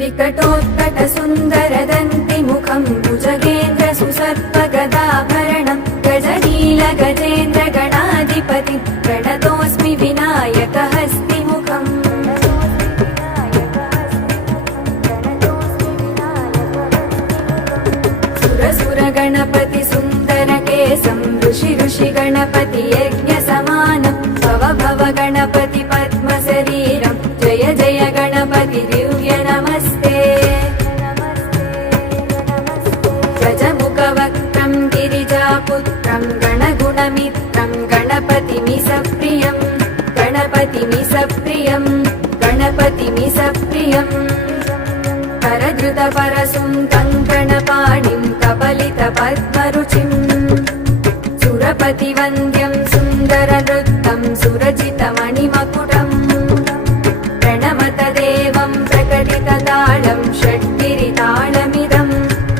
विकटोत्कटसुन्दरदन्तिमुखं भुजगेन्द्रसुसर्पगदाभरणं गजनीलगजेन्द्रगणाधिपतिं प्रणतोऽस्मि विनायकहस्तिमुखम् सुरसुरगणपति सुन्दरकेशं ऋषि यज्ञसमानं भव भव गणपति पद्मशरीरं जय जय गणपति दिव्य नमस्ते गजमुखवक्त्रं गिरिजापुत्रं गणगुणमित्रं गणपतिमिसप्रियं करधृतपरशुं कङ्कणपाणिं कपलितपद्मरुचिं सुरपतिवन्द्यं सुन्दरनृत्तं सुरचितमणिमकुटम् प्रणमत देवं प्रकटिततालं षड्गिरितालमिदं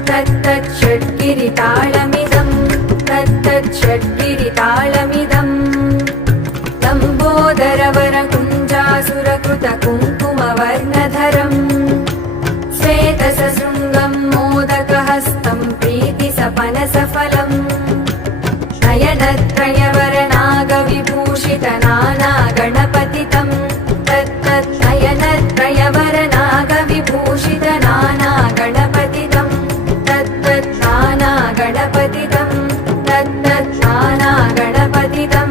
तत्तच्छड्गिरितालमिदं लम्बोदरवरकुञ्जासुरकृतकुङ्कुमवर्णधरम् श्वेतसशृङ्गं मोदकहस्तं प्रीतिसपनसफलम् नयनत्रयवरनागविभूषितनानागणपतितं नानागणपतितं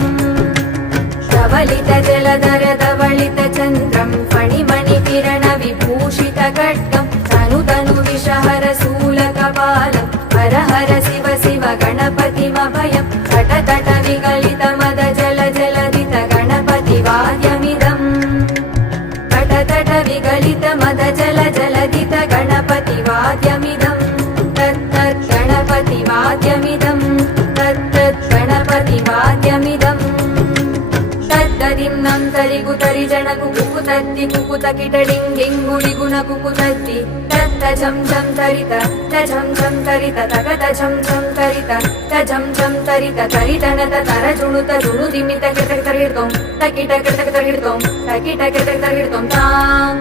धवलितजलधरधवलितचन्द्रं फणिमणिकिरणविभूषितखड्गं तनुविषहरशूलकपालं हर हर शिव शिव गणपतिमभयं तटतट विगलितमद जल जलदित गणपतिवाद्यमिदं तटतट विगलितमद जल जलदित गणपतिवाद्यमिदं तत्तद्गणपतिवाद्यमिदं तद्दिं तरिगुतरि जनकुकुतत्ति कुकुतकिटडिङ्गिङ्गुडिगुणकुकुतत्ति तत्तझं झं तरित तझं झं तरित तगत झं झं तरित तझं झं तरित तरितनत तरजुणुत जुणुदिमित किटकिटकिटकिटों तकिटकिटकिटकिटों तकिटकिटकिटकिटों तां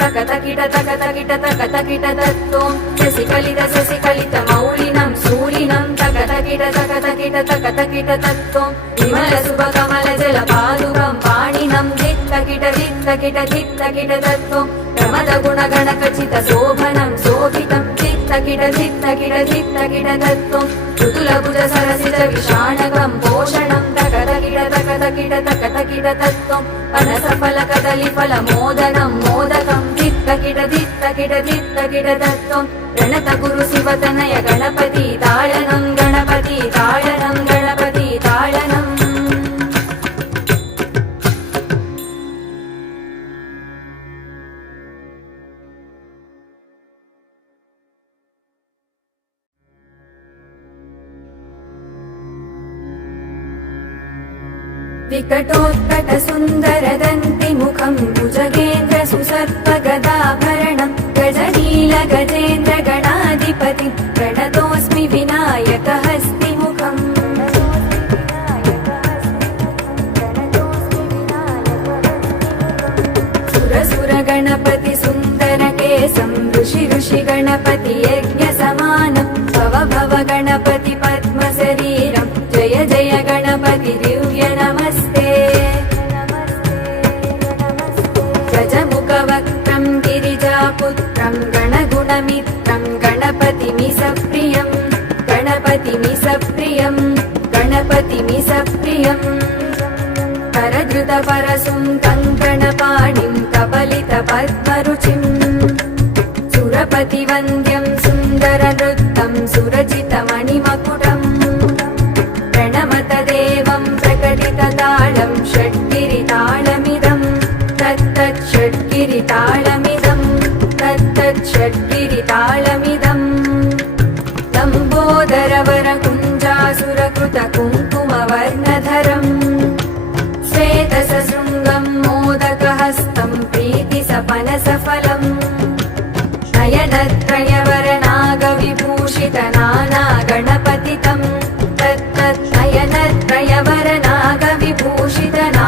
तकतकिट तकतकिट तकतकिट तत्तों शशिकलित मौलिनं शूलिनं तकतकिट तकतकिट तत्तों विमलसुभकमलजलपादुकं पाणिनं धित्तकिट तत्तों प्रमदगुणगणकचितशोभनं शोभितं धित्तकिट तत्तों ऋतुलभुजसरसिजविषाणकं पोषणं तकतकिट तत्तों पनसफलकदलिफलमोदनं मोदकं धित्तकिट तत्तों प्रणतगुरु शिवतनय गणपति ताळनं विकटोत्कटसुन्दरदन्तिमुखं भुजगेन्द्रसुसर्पगदाभरणं गजनीलगजेन्द्रगणाधिपतिं प्रणतोऽस्मि विनायकहस्तिमुखम् सुरसुरगणपति सुन्दरकेशं ऋषि यज्ञसमानं भव भव गणपति पद्मशरीरं जय जय गणपति दिव्य नमस्ते गजमुखवक्त्रं गिरिजापुत्रं गणगुणमित्रं गणपतिमिसप्रियं करधृतपरशुं कङ्कणपाणिं कपलितपद्मरुचिं सुरपतिवन्द्यं सुन्दरनृत्तं सुरचितमणिमकुटम् प्रणमत देवं प्रकटिततालं षड्गिरितालमिदं तत्तच्छड्गिरितालमिदं लम्बोदरवरकुञ्जासुरकृतकुङ्कुमवर्णधरम् श्वेतसशृङ्गं मोदकहस्तं प्रीतिसपनसफलम् नयनत्रयवरनागविभूषितनानागणपतितं तत्तत् नयनत्रयवरनागविभूषितना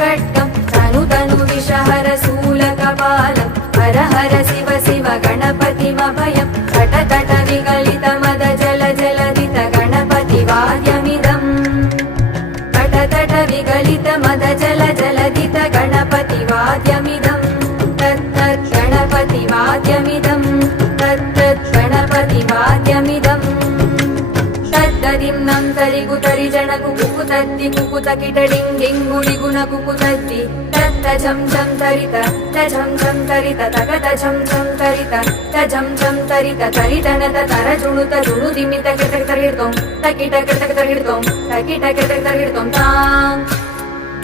खड्गं तनु तनु विषहर शूलकपालं हर हर शिव शिव गणपतिमभयं तट तट विगलित मद जल जलदित गणपति वाद्यमिदम् तट तट विगलित मद जल जलदित गणपति वाद्यमिदम् तत् गणपति वाद्यमिदम् तत् गणपति वाद्यमिदम् तद्दिन्नं तरिगु तरिजन कुकुतत्ति कुकुतकिटडिं डिङ्गुडिगुण कुकुतत्ति तत्त झं झं तरित तझं झं तरित तगत झं झं तरित तझं झं तरित तरितनत तरजुणुत जुणुदिमित किटकिटकिटों तकिट किटकिटकिटों तकिट किटकिटकिटों तां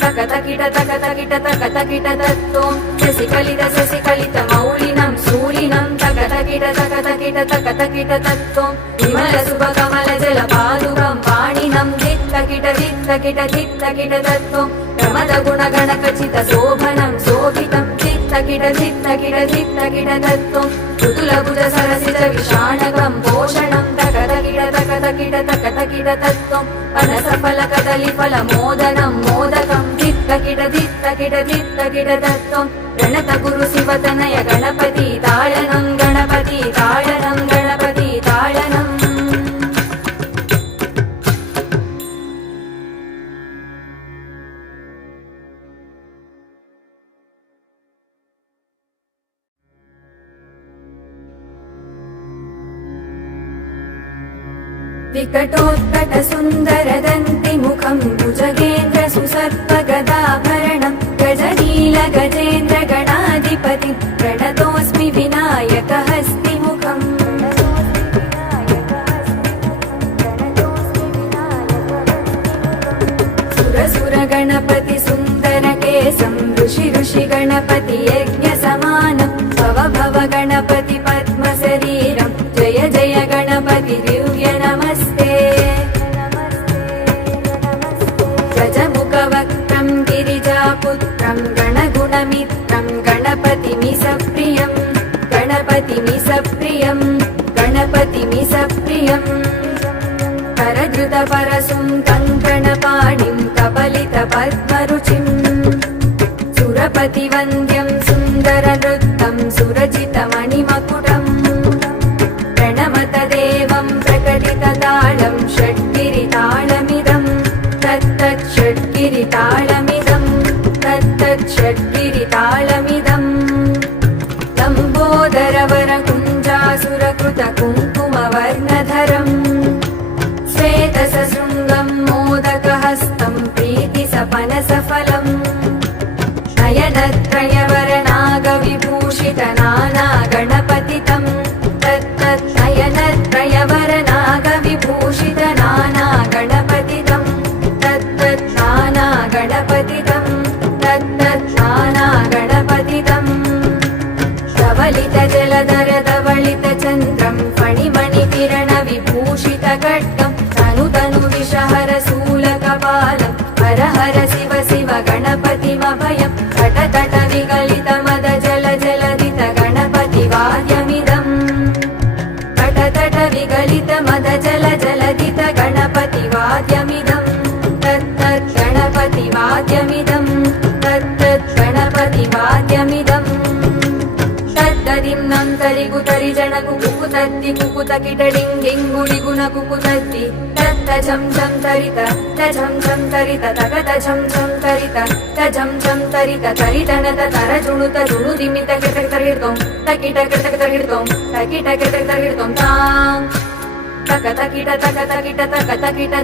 तकतकिट तकतकिट तकतकिट तत्तों शशिकलित मौलिनं शूलिनं तकतकिट तकतकिट तत्तों विमल शुभकमल जल पादुकं पाणिनं धित्तकिट तत्तों प्रमद गुणगणकचित शोभनं शोभितं धित्तकिट तत्तों ऋतुलभुज सरसिज विषाणकं पोषणं तकतकिट तत्तों अनसफलकदलिफल मोदनं मोदकं धित्तकिट तत्तों प्रणत गुरु शिवतनय गणपति ताळनं गणपति ताळनं गणपति ताळनं विकटोत्कट सुन्दरदन्ति मुखं भुजगेन्द्र सुसर्पगदाभरणं गजनील गजेन्द्र गणाधिपति प्रणतोऽस्मि विनायकहस्तिमुखम् सुरसुर गणपति सुन्दरकेशं ऋषि गणपति यज्ञसमानं भव भव गणपति पद्मशरीरं जय जय गणपति दिव्य नमस्ते गजमुखवक्त्रं गिरिजापुत्रं गणगुणमित्रं गणपतिमिसप्रियं गणपतिमिसप्रियं करधृतपरशुं कङ्कणपाणिं कपलितपद्मरुचिं सुरपतिवन्द्यं सुन्दरनृत्तं सुरचितमणिमकुटम् प्रणमत देवं प्रकटिततालं षड्गिरिताळमिदं तत्तत् षड्गिरिताळमिदं लम्बोदरवरकुञ्जासुरकृतकुङ्कुमवर्णधरम् श्वेतसशृङ्गं मोदकहस्तं प्रीतिसपनसफलम् नयनत्रयवरनागविभूषितनाना गणपतितं तत्तत् नयनत्रयवरनागविभूषितनाना गणपतितं तत्तत् नाना गणपतितं तत्तत् नाना गणपतितं धवलित जलधर धवलित चन्द्रं फणिमणिकिरणविभूषितखड्गं तनु तनु विषहर शूलकपालं हर हर शिव शिव गणपतिमभयं तट तट विगलित मद जल जलदित गणपति वाद्यमिदम् तट तट विगलित मद जल जलदित गणपति वाद्यमिदम् तत्तत् गणपति वाद्यमिदम् तत्तत् गणपति वाद्यमिदम् तद्दिन्नं तरिगु तरिजन कुकुतत्ति कुकुतकिटडिं डिङ्गुडिगुण कुकुतत्ति तत्त झं झं तरित तझं झं तरित तगत झं झं तरित तझं झं तरित तरितनत तरजुणुत जुणुदिमित किटकिटकिटों तकिट किटकिटकिटों तकिट किटकिटकिटों तां तकतकिट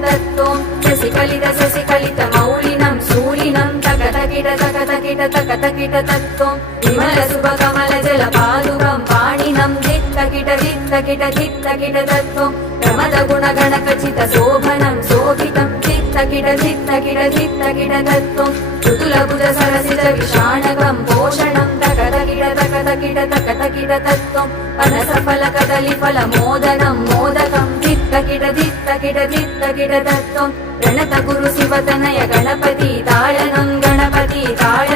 तत्तों शशिकलित मौलिनं शूलिनं तकतकिट तत्तों विमल शुभकमल जल पादुकं पाणिनं धित्तकिट तत्तों प्रमद गुणगणकचित शोभनं शोभितं धित्तकिट तत्तों ऋतुलभुज सरसिज विषाणकं पोषणं तकतकिट तत्तों अनसफलकदलिफल मोदनं मोदकं धित्तकिट तत्तों प्रणत गुरु शिवतनय गणपति ताळनं गणपति ताळ